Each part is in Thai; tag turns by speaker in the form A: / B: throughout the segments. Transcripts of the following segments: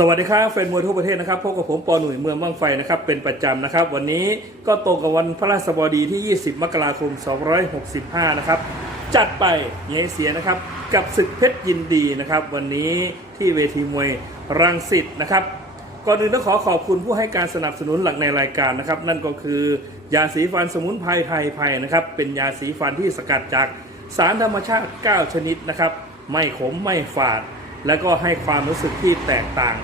A: สวัสดีครับแฟนมวยทั่วประเทศนะครับพบกับผมปอหนุ่ยเมืองบ้างไฟนะครับเป็นประจำนะครับ วันนี้ก็ตรงกับวันพระราชบดีที่ 20 มกราคม 265 นะครับ จัดไปอยังเสียนะครับ กับศึกเพชรยินดีนะครับ วันนี้ที่เวทีมวยรังสิตนะครับ ก่อนอื่นต้องขอขอบคุณผู้ให้การสนับสนุนหลักในรายการนะครับ นั่นก็คือยาสีฟันสมุนไพรไทยไพรนะครับ เป็นยาสีฟันที่สกัดจากสารธรรมชาติ 9 ชนิดนะครับ ไม่ขมไม่ฝาด แล้วก็ให้ความรู้สึกที่แตกต่าง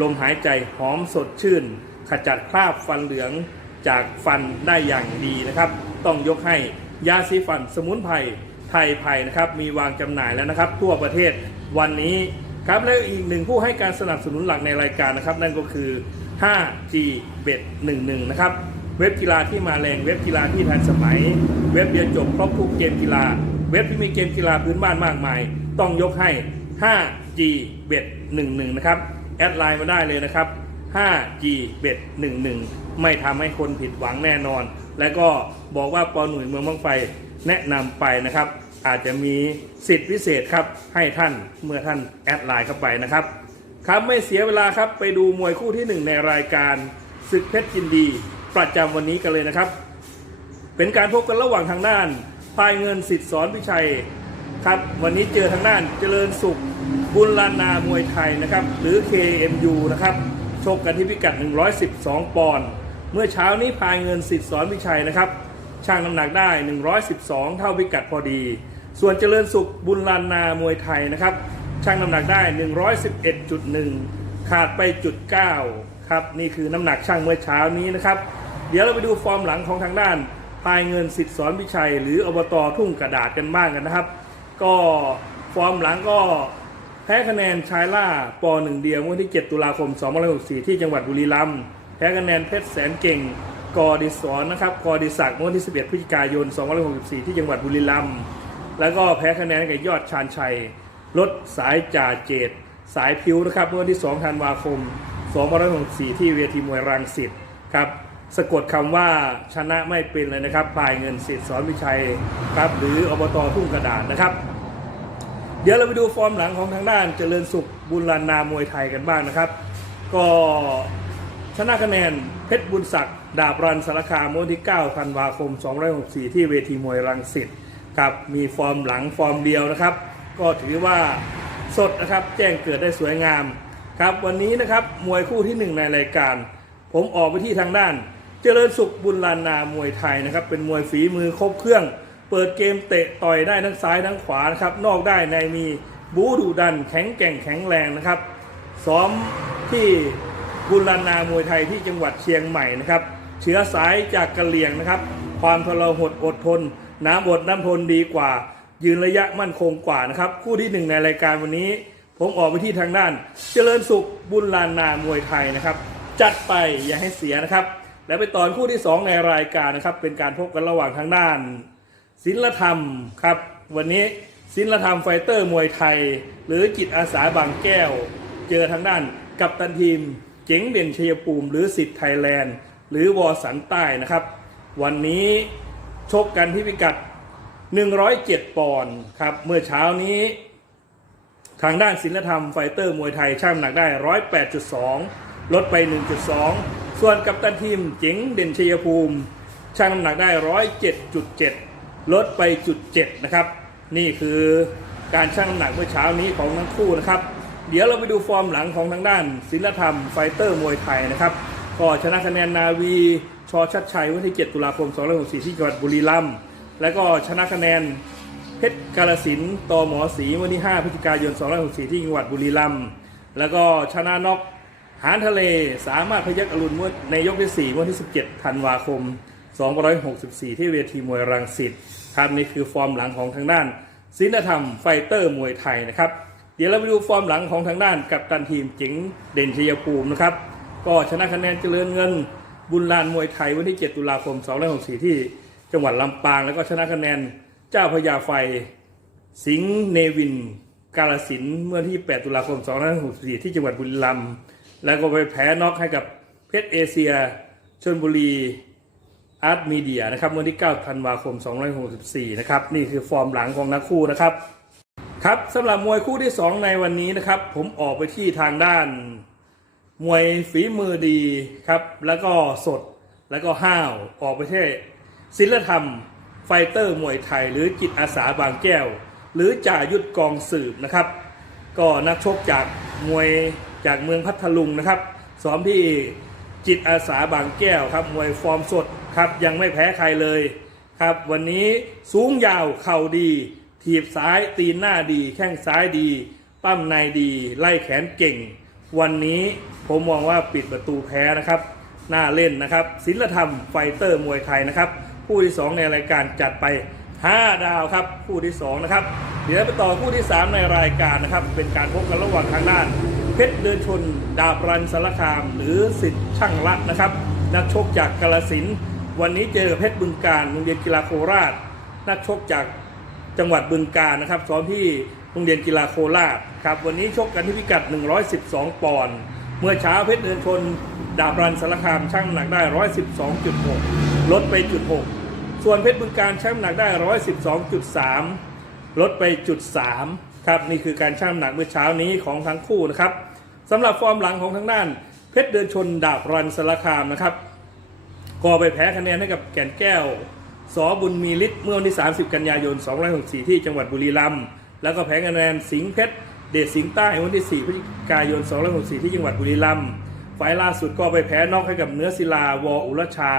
A: ลมหายใจหอมสดชื่น ขจัดคราบฟันเหลืองจากฟันได้อย่างดีนะครับ ต้องยกให้ยาสีฟันสมุนไพรไทยไพรนะครับ มีวางจำหน่ายแล้วนะครับ ทั่วประเทศวันนี้ครับและอีกหนึ่งผู้ให้การสนับสนุนหลักในรายการนะครับ นั่นก็คือ 5G Bet 11 นะครับ เว็บกีฬาที่มาแรงเว็บกีฬาที่ทันสมัย เว็บเรียนจบครบทุกเกมกีฬา เว็บที่มีเกมกีฬาพื้นบ้านมากมาย ต้องยกให้ 5G Bet 11 นะครับ แอดไลน์มาได้เลยนะครับ 5G Bet 11 ไม่ทำให้คนผิดหวังแน่นอน และก็บอกว่าปอหน่วยเมืองบังไฟแนะนำไปนะครับ อาจจะมีสิทธิพิเศษครับ ให้ท่านเมื่อท่านแอดไลน์เข้าไปนะครับ ครับไม่เสียเวลาครับไปดูมวยคู่ที่หนึ่งในรายการศึกเพชรยินดี ประจำวันนี้กันเลยนะครับ เป็นการพบกันระหว่างทางด้านพายเงินสิทธิ์สอนพิชัย ครับวันนี้เจอทางด้านเจริญสุขบุญลานามวยไทยนะครับหรือ KMU นะครับชกกันที่พิกัด 112 ปอนด์เมื่อเช้านี้พายเงินสิทธิสอนพิชัยนะครับช่างน้ำหนักได้ 112 เท่าพิกัดพอดี ส่วนเจริญสุขบุญลานามวยไทยนะครับช่างน้ำหนักได้ 111.1 ขาดไปจุด9ครับนี่คือน้ำหนักช่างเมื่อเช้านี้นะครับ เดี๋ยวเราไปดูฟอร์มหลังของทางด้านพายเงินสิทธิสอนพิชัย หรืออบตทุ่งกระดาษกันบ้างกันนะครับ ก็ฟอร์มหลังก็แพ้คะแนนชายล่าปหนึ่งเดียวเมื่อที่ 7 ตุลาคม 2564 ที่จังหวัดบุรีรัมย์แพ้คะแนนเพชรแสนเก่งกอดิศรนะครับกอดิศักดิ์เมื่อวันที่ 11 พฤศจิกายน 2564 ที่จังหวัดบุรีรัมย์แล้วก็แพ้คะแนนกับยอดชาญชัยลดสายจ่าเจตสายพิวนะครับเมื่อวันที่ 2 ธันวาคม 2564 ที่เวทีมวยรังสิตครับสะกดคำว่าชนะไม่เป็นเลยนะครับพายเงินสิทธิ์สอนวิชัยครับหรืออบตทุ่งกระดาษนะครับ เดี๋ยวเราไปดูฟอร์มหลังของทางด้านเจริญสุขบุญลานนามวยไทยกันบ้างนะครับ ก็ชนะคะแนนเพชรบุญศักดิ์ดาบรันสารคามวันที่9ธันวาคม2564 ที่เวทีมวยรังสิตครับมีฟอร์มหลังฟอร์มเดียวนะครับ ก็ถือว่าสดนะครับแจ้งเกิดได้สวยงามครับวันนี้นะครับมวยคู่ที่หนึ่งในรายการ ผมออกไปที่ทางด้าน เจริญสุขบุญลานนามวยไทยนะครับเป็นมวยฝีมือครบเครื่อง เปิดเกมเตะต่อยได้ทั้งซ้ายทั้งขวานะครับ นอกได้ในมีบูดุดันแข็งแกร่งแข็งแรงนะครับ ซ้อมที่บุลนามวยไทยที่จังหวัดเชียงใหม่นะครับ เชื้อสายจากกะเหรี่ยงนะครับ ความทรหดอดทน น้ำอดน้ำทนดีกว่า ยืนระยะมั่นคงกว่านะครับ คู่ที่หนึ่งในรายการวันนี้ ผมออกไปที่ทางด้าน เจริญสุขบุญลานนามวยไทยนะครับ จัดไปอย่าให้เสียนะครับ และไปตอนคู่ที่ 2 ในรายการนะครับ เป็นการพบกันระหว่างทางด้าน ศิลธรรมครับ วันนี้ศิลธรรมไฟเตอร์มวยไทย หรือจิตอาสาบางแก้ว เจอทางด้านกับตันทีม เจ๋งเด่นชัยภูมิ หรือสิทธิ์ไทยแลนด์ หรือวอสันใต้นะครับ วันนี้ชกกันที่พิกัด 107 ปอนด์ครับ เมื่อเช้านี้ ทางด้านศิลธรรมไฟเตอร์มวยไทยช่างน้ำหนักได้ 108.2 ลดไป 1.2 ส่วนกัปตันทีมเจ๋งเด่นชัยภูมิช่างน้ำหนักได้ 107.7 ลดไปจุด7นะครับ นี่คือการชั่งน้ำหนักเมื่อเช้านี้ของทั้งคู่นะครับ เดี๋ยวเราไปดูฟอร์มหลังของทางด้านศิลธรรมไฟเตอร์มวยไทยนะครับก็ชนะคะแนนนาวีชอชัดชัยวันที่ 7 ตุลาคม 2564 ที่จังหวัดบุรีรัมย์และก็ชนะคะแนนเพชรกาลสินตอหมอสีวันที่ 5 พฤศจิกายน 2564 ที่จังหวัดบุรีรัมย์แล้วก็ชนะน็อกหานทะเลสามารถพยักอรุณเมื่อในยกที่ 4 วันที่ 17 ธันวาคม 264 ที่เวทีมวยรังสิตครับนี่คือฟอร์มหลังของทางด้านศิลธรรมไฟเตอร์มวยไทยนะครับ เดี๋ยวเราไปดูฟอร์มหลังของทางด้านกับตันทีมเจ๋งเด่นชัยภูมินะครับ ก็ชนะคะแนนเจริญเงินบุญลานมวยไทยวันที่ 7 ตุลาคม2564 ที่จังหวัดลำปาง แล้วก็ชนะคะแนนเจ้าพญาไฟสิงห์เนวิน กาลสินเมื่อที่ 8 ตุลาคม2564 ที่จังหวัดบุรีรัมย์แล้วก็ไปแพ้น็อกให้กับเพชรเอเชียชนบุรี อาร์ตมีเดียนะครับเมื่อที่ 9 ธันวาคม 264 นะครับ นี่คือฟอร์มหลังของนักคู่นะครับ ครับสำหรับมวยคู่ที่ 2 ในวันนี้นะครับ ผมออกไปที่ทางด้าน มวยฝีมือดีครับ แล้วก็สดแล้วก็ห้าวออกไปเทศศิลธรรมไฟเตอร์มวยไทย หรือจิตอาสาบางแก้ว หรือจ่ายุทธกองสืบนะครับ ก็นักชกจากมวยจากเมืองพัทลุงนะครับซ้อมที่จิตอาสาบางแก้วครับมวยฟอร์มสด ครับยังไม่แพ้ใครเลยครับวันนี้สูงยาวเข่าดี ถีบซ้ายตีนหน้าดี แข้งซ้ายดี ปั้มในดี ไล่แขนเก่ง วันนี้ผมมองว่าปิดประตูแพ้นะครับน่าเล่นนะครับศิลธรรมไฟเตอร์มวยไทยนะครับคู่ที่ 2 ในรายการจัดไป 5 ดาวครับคู่ที่ 2 นะครับ เดี๋ยวไปต่อคู่ที่ 3 ในรายการนะครับ เป็นการพบกันระหว่างทางด้าน เพชรเดินชน ดาบรันสารคาม หรือสิทธิ์ช่างละนะครับ นักชกจากกาลสินธุ์ วันนี้เจอกับเพชรบึงการโรงเรียนกีฬาโคราช นักชกจากจังหวัดบึงการนะครับซ้อมที่โรงเรียนกีฬาโคราชครับวันนี้ชกกันที่พิกัด 112 ปอนด์เมื่อเช้าเพชรเดินชน ดาบรันสารคามช่างหนักได้ 112.6 ลดไปจุด6ส่วนเพชรบึงการช่างหนักได้ 112.3 ลดไปจุด3ครับนี่คือการช่างหนักเมื่อเช้านี้ของทั้งคู่นะครับสำหรับฟอร์มหลังของทางด้าน เพชรเดินชนดาบรันสารคามนะครับ ก็ไปแพ้คะแนนให้กับแก่นแก้วสอบุญมีฤทธิ์เมื่อวันที่ 30 กันยายน 2564 ที่จังหวัดบุรีรัมย์แล้วก็แพ้คะแนนสิงห์เพชรเดชสิงห์ใต้วันที่ 4 พฤศจิกายน 2564 ที่จังหวัดบุรีรัมย์ไฟล์ล่าสุดก็ไปแพ้นอกให้กับเนื้อศิลาวออุรชา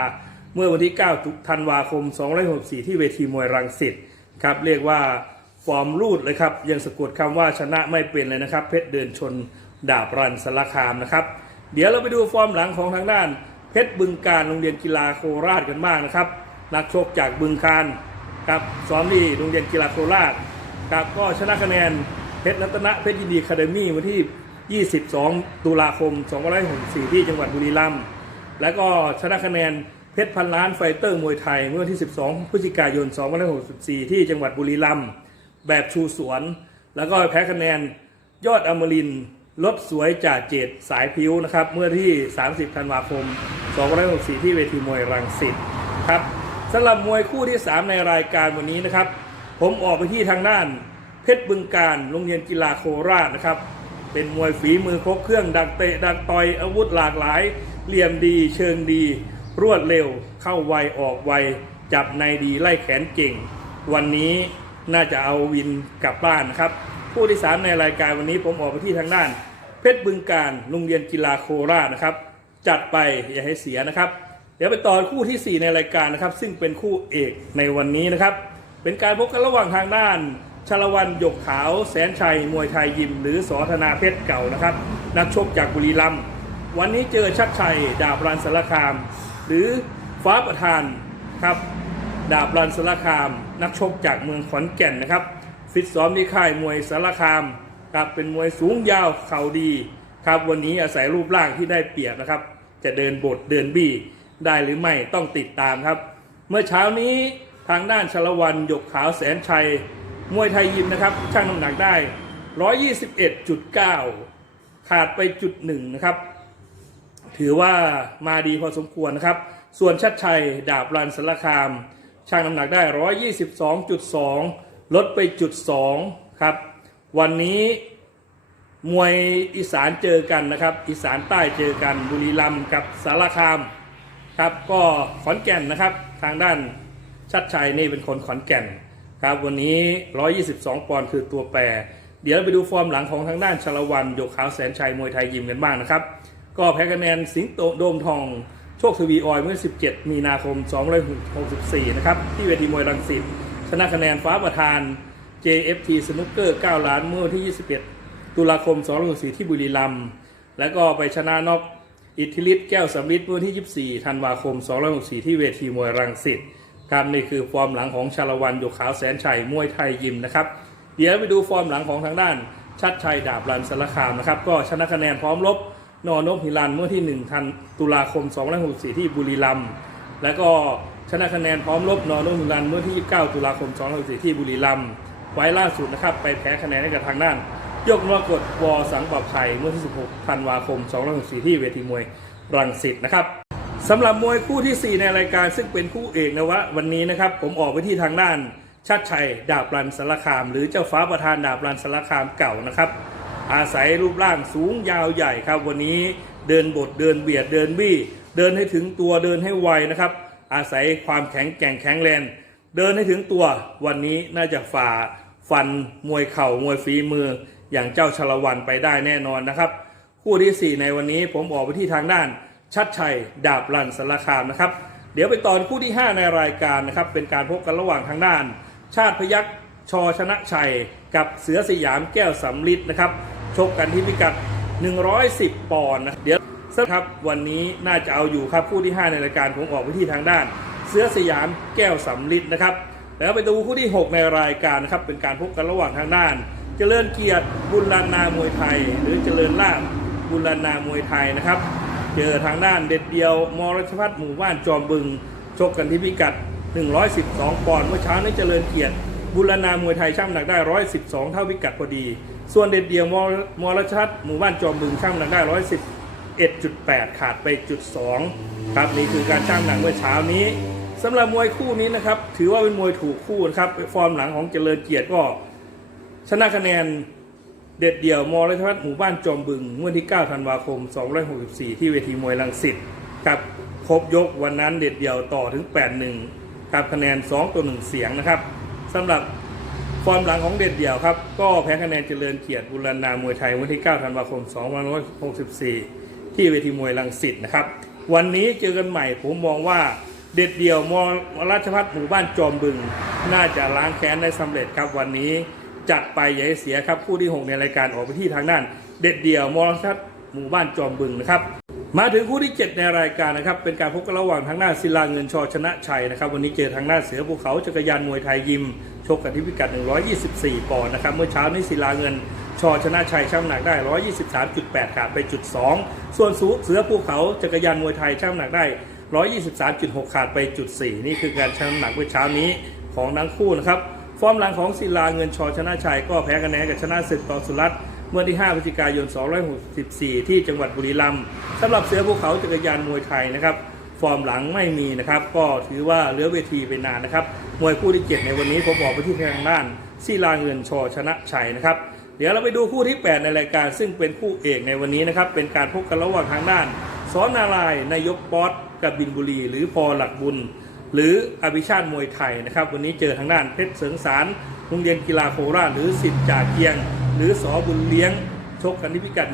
A: เมื่อวันที่ 9 ธันวาคม 2564 ที่เวทีมวยรังสิตครับเรียกว่าฟอร์มรูดเลยครับยังสะกดคำว่าชนะไม่เป็นเลยนะครับ เพชรเดินชนดาบรันสารคามนะครับ เดี๋ยวเราไปดูฟอร์มหลังของทางด้าน เพชรบึงการโรงเรียนกีฬาโคราชกันบ้างนะครับ นักชกจากบึงการครับซ้อมที่โรงเรียนกีฬาโคราชครับก็ชนะคะแนนเพชรรัตนะเพชรยินดีคาเดมี่วันที่ 22 ตุลาคม 2564 ที่จังหวัดบุรีรัมย์แล้วก็ชนะคะแนนเพชรพันล้านไฟเตอร์มวยไทยเมื่อวันที่ 12 พฤศจิกายน 2564 ที่จังหวัดบุรีรัมย์แบบชูสวน แล้วก็แพ้คะแนนยอดอมรินทร์ ลดสวยจ่าเจตสายพิ้วนะครับ เมื่อที่ 30 ธันวาคม 2564 ที่เวทีมวยรังสิตครับสำหรับมวยคู่ที่ 3 ในรายการวันนี้นะครับ ผมออกไปที่ทางด้าน เพชรบึงการโรงเรียนกีฬาโคราชนะครับ เป็นมวยฝีมือครบเครื่องดักเตะดักต่อยอาวุธหลากหลาย เหลี่ยมดี เชิงดี รวดเร็ว เข้าไวออกไว จับในดีไล่แขนเก่ง วันนี้น่าจะเอาวินกลับบ้านนะครับ คู่ที่สามในรายการวันนี้ผมออกไปที่ทางด้าน เพชรบึงการโรงเรียนกีฬาโคราชนะครับ จัดไปอย่าให้เสียนะครับ เดี๋ยวไปต่อคู่ทีสี่ 4 ในรายการนะครับ ซึ่งเป็นคู่เอกในวันนี้นะครับ เป็นการพบกันระหว่างทางด้านชลวันหยกขาว แสนชัย มวยไทยยิม หรือสอธนาเพชรเก่านะครับ นักชกจากบุรีรัมย์วันนี้เจอชัดชัย ดาบรันสารคาม หรือฟ้าประธานครับ ดาบรันสารคาม นักชกจากเมืองขอนแก่นนะครับ ฟิตซ้อมที่ค่ายมวยสารคามครับเป็นมวยสูงยาวเข่าดีครับวันนี้อาศัยรูปร่างที่ได้เปรียบนะครับ จะเดินบทเดินบี้ได้หรือไม่ต้องติดตามครับ เมื่อเช้านี้ทางด้านชลวันหยกขาวแสนชัย มวยไทยยิมนะครับช่างน้ำหนักได้ 121.9 ขาดไปจุดหนึ่งนะครับ ถือว่ามาดีพอสมควรนะครับ ส่วนชัดชัยดาบรันสารคาม ช่างน้ำหนักได้ 122.2 ลดไปจุด2ครับ วันนี้มวยอีสานเจอกันนะครับ อีสานใต้เจอกันบุรีรัมย์กับสารคามครับ ก็ขอนแก่นนะครับ ทางด้านชัดชัยนี่เป็นคนขอนแก่นครับวันนี้ 122 ปอนด์คือตัวแปร เดี๋ยวเราไปดูฟอร์มหลังของทางด้านชลวันโยกขาวแสนชัยมวยไทยยิมกันบ้างนะครับ ก็แพ้คะแนนสิงโตโดมทอง โชคทวีออยเมื่อ 17 มีนาคม 264 นะครับ ที่เวทีมวยรังสิต ชนะคะแนนฟ้าประธาน JFT สนุกเกอร์9ล้านเมื่อวันที่ 21 ตุลาคม264ที่บุรีรัมย์แล้วก็ไปชนะนอกอิทธิฤทธิ์แก้วสำลิดเมื่อวันที่ 24 ธันวาคม264ที่เวทีมวยรังสิตครับนี่คือฟอร์มหลังของชาละวันโยกขาวแสนชัยมวยไทยยิมนะครับ เดี๋ยวไปดูฟอร์มหลังของทางด้านชัดชัยดาบรันสารคามนะครับ ก็ชนะคะแนนพร้อมลบนอนพฮิรันเมื่อที่ 1 ธันตุลาคม264 ที่บุรีรัมย์แล้วก็ ชนะคะแนนพร้อมลบนอนพฮิรันเมื่อที่ 29 ตุลาคม264ที่บุรีรัมย์ไว้ล่าสุดนะครับ ไปแพ้คะแนนให้กับทางด้าน ยกมรกตวอสังปรับไทยเมื่อที่ 16 ธันวาคม264ที่เวทีมวยรังสิตนะครับสำหรับมวยคู่ที่ 4 ในรายการซึ่งเป็นคู่เอกนะวะวันนี้นะครับ ผมออกไปที่ทางด้านชัดชัยดาบรันสารคาม หรือเจ้าฟ้าประธานดาบรันสารคามเก่านะครับ อาศัยรูปร่างสูงยาวใหญ่ครับ วันนี้เดินบดเดินเบียดเดินบี้ เดินให้ถึงตัวเดินให้ไวนะครับ อาศัยความแข็งแกร่งแข็งแรงเดินให้ถึงตัววันนี้น่าจะฝ่าฟันมวยเข่ามวยฝีมือ อย่างเจ้าชลวันไปได้แน่นอนนะครับ คู่ที่ 4 ในวันนี้ผมออกไปที่ทางด้าน ชัดชัย ดาบรันสารคามนะครับ เดี๋ยวไปตอนคู่ที่ 5 ในรายการนะครับ เป็นการพบกันระหว่างทางด้าน ชาติพยักษ์ชอชนะชัย กับเสือสยามแก้วสำลิดนะครับชกกันที่พิกัด 110 ปอนด์นะเดี๋ยว สักครับวันนี้น่าจะเอาอยู่ครับคู่ที่ 5 ในรายการผมออกไปที่ทางด้าน เสื้อสยามแก้วสำลิดนะครับ แล้วไปดูคู่ที่ 6 ในรายการนะครับเป็นการพบกันระหว่างทางด้าน เจริญเกียรติบุญลานามวยไทย หรือเจริญลาภบุญลานามวยไทยนะครับ เจอทางด้านเด็ดเดียวมรชพัฒน์หมู่บ้านจอมบึงชกกันที่พิกัด 112 ปอนด์เมื่อเช้านี้เจริญเกียรติบุรณามวยไทยช่างหนักได้ 112 เท่าพิกัดพอดี ส่วนเด็ดเดียวมรมรชพัฒน์หมู่บ้านจอมบึงช่างหนักได้ 11.8 ขาดไปจุด2ครับนี่คือการช่างหนักเมื่อเช้านี้สำหรับมวยคู่นี้นะครับ ถือว่าเป็นมวยถูกคู่นะครับฟอร์มหลังของเจริญเกียรติก็ ชนะคะแนนเด็ดเดี่ยวมอรชพัฒน์หมู่บ้านจอมบึงเมื่อที่ 9 ธันวาคม 264 ที่เวทีมวยลังสิตครับครบยกวันนั้นเด็ดเดี่ยวต่อถึง 8-1ครับคะแนน 2ต่อ1เสียงนะครับสำหรับฟอร์มหลังของเด็ดเดี่ยวครับ ก็แพ้คะแนนเจริญเกียรติบุรณามวยไทยวันที่ 9 ธันวาคม 2564 ที่เวทีมวยลังสิตนะครับ วันนี้เจอกันใหม่ผมมองว่าเด็ดเดี่ยวมอราชพัฒน์หมู่บ้านจอมบึง น่าจะล้างแค้นได้สำเร็จครับวันนี้จัดไปอย่าให้เสียครับคู่ที่ 6 ในรายการออกไปที่ทางด้าน เด็ดเดี่ยวมรชัดหมู่บ้านจอมบึงนะครับมาถึงคู่ที่ 7 ในรายการนะครับ เป็นการพบกันระหว่างทางหน้าศิลาเงินชอชนะชัยนะครับ วันนี้เจอทางหน้าเสือภูเขาจักรยานมวยไทยยิมชกกันที่พิกัด 124 ปอนด์นะครับ เมื่อเช้านี้ศิลาเงิน ชอชนะชัยช่างหนักได้ 123.8ขาดไปจุด 2 ส่วนสูเสือภูเขาจักรยานมวยไทยช่างหนักได้ 123.6 ขาดไปจุด 4 นี่คือการชั่งหนักเมื่อเช้านี้ของทั้งคู่นะครับ ฟอร์มหลังของศิลาเงินชอชนะชัยก็แพ้คะแนนกับชนะศึกต่อสุรัตน์เมื่อที่ 5 พฤศจิกายน 264 ที่จังหวัดบุรีรัมย์สำหรับเสือภูเขาจักรยานมวยไทยนะครับฟอร์มหลังไม่มีนะครับ ก็ถือว่าเลือเวทีไปนานนะครับ มวยคู่ที่ 7 ในวันนี้ผมบอกไปที่ทางด้านศิลาเงินชอชนะชัยนะครับ เดี๋ยวเราไปดูคู่ที่ 8 ในรายการ ซึ่งเป็นคู่เอกในวันนี้นะครับ เป็นการพบกันระหว่างทางด้านสอนนารายนายกป๊อตกับบินบุรี หรือพอหลักบุญ หรืออภิชาติมวยไทยนะครับ วันนี้เจอทางด้านเพชรเสริงสารโรงเรียนกีฬาโคราชหรือสิทธิ์จ่าเกียง หรือสอบุญเลี้ยงชกกันที่พิกัด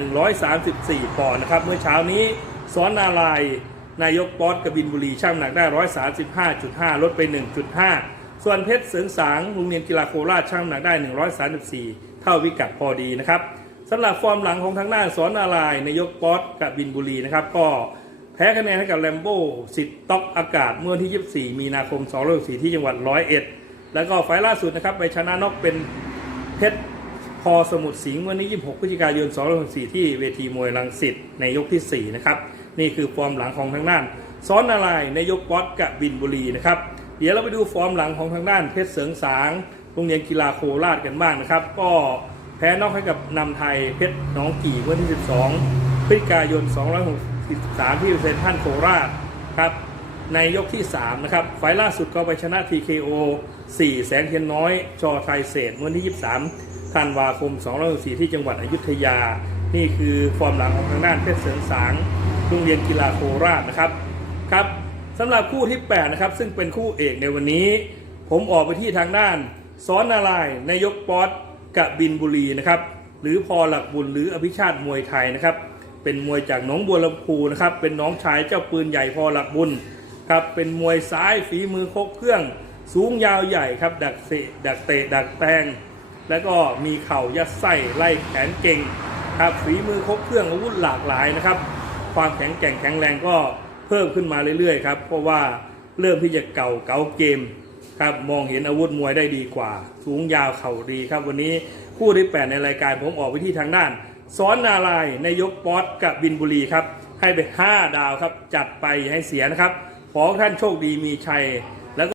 A: 134 ปอนด์นะครับ เมื่อเช้านี้สอนนารายนายกป๊อตกับบินบุรีช่างหนักได้ 135.5 ลดไป 1.5 ส่วนเพชรเสริงสางโรงเรียนกีฬาโคราชช่างหนักได้ 134 เท่าพิกัดพอดีนะครับสำหรับฟอร์มหลังของทางหน้าสอนนารายนายกป๊อตกับบินบุรีนะครับก็แพ้คะแนนให้กับแลมโบ้สิทธิ์ต็อกอากาศเมื่อที่ 24 มีนาคม264ที่จังหวัดร้อยเอ็ดแล้วก็ไฟล์ล่าสุดนะครับไปชนะนอกเป็นเพชรพอสมุทรสิงห์วันนี้ 26 พฤศจิกายน264ที่เวทีมวยรังสิตในยกที่ 4 นะครับ นี่คือฟอร์มหลังของทางด้านซ้อนนารายณ์ในยกป๊อตกับบินบุรีนะครับ เดี๋ยวเราไปดูฟอร์มหลังของทางด้านเพชรเสริงสาง รงเรียนกีฬาโคราชกันบ้างนะครับ ก็แพ้นอกให้กับนำไทยเพชรหนองกี่เมื่อที่ 12พฤศจิกายน 263 ที่เซนทรันโคราชครับในยกที่ 3 นะครับ ไฟล์ล่าสุดก็ไปชนะ TKO 4 แสงเทียนน้อย จอไทยเศษเมื่อที่ 23ธันวาคม 264ที่จังหวัดอยุธยา นี่คือฟอร์มหลังของทางด้านเพชรเสริงสางโรงเรียนกีฬาโคราชนะครับครับสำหรับคู่ที่ 8 นะครับ ซึ่งเป็นคู่เอกในวันนี้ ผมออกไปที่ทางด้าน ซ้อนนารายนายกป๊อตกับบินบุรีนะครับ หรือพอหลักบุญหรืออภิชาติมวยไทยนะครับ เป็นมวยจากหนองบัวลำพูนะครับ เป็นน้องชายเจ้าปืนใหญ่พอหลักบุญครับ เป็นมวยซ้ายฝีมือครบเครื่อง สูงยาวใหญ่ครับ ดักเตะดักเตะดักแทงแล้วก็มีเข่ายัดไส้ไล่แขนเก่งครับฝีมือครบเครื่องอาวุธหลากหลายนะครับ ความแข็งแกร่งแข็งแรงก็เพิ่มขึ้นมาเรื่อยๆครับ เพราะว่าเริ่มที่จะเก่าเก่าเกม ครับมองเห็นอาวุธมวยได้ดีกว่า สูงยาวเข่าดีครับ วันนี้คู่ที่ 8 ในรายการผมออกไปที่ทางด้านซ้อนนาลายในายกป๊อตกับบินบุรีครับ ให้ไป 5 ดาวครับ จัดไปให้เสียนะครับ ขอท่านโชคดีมีชัย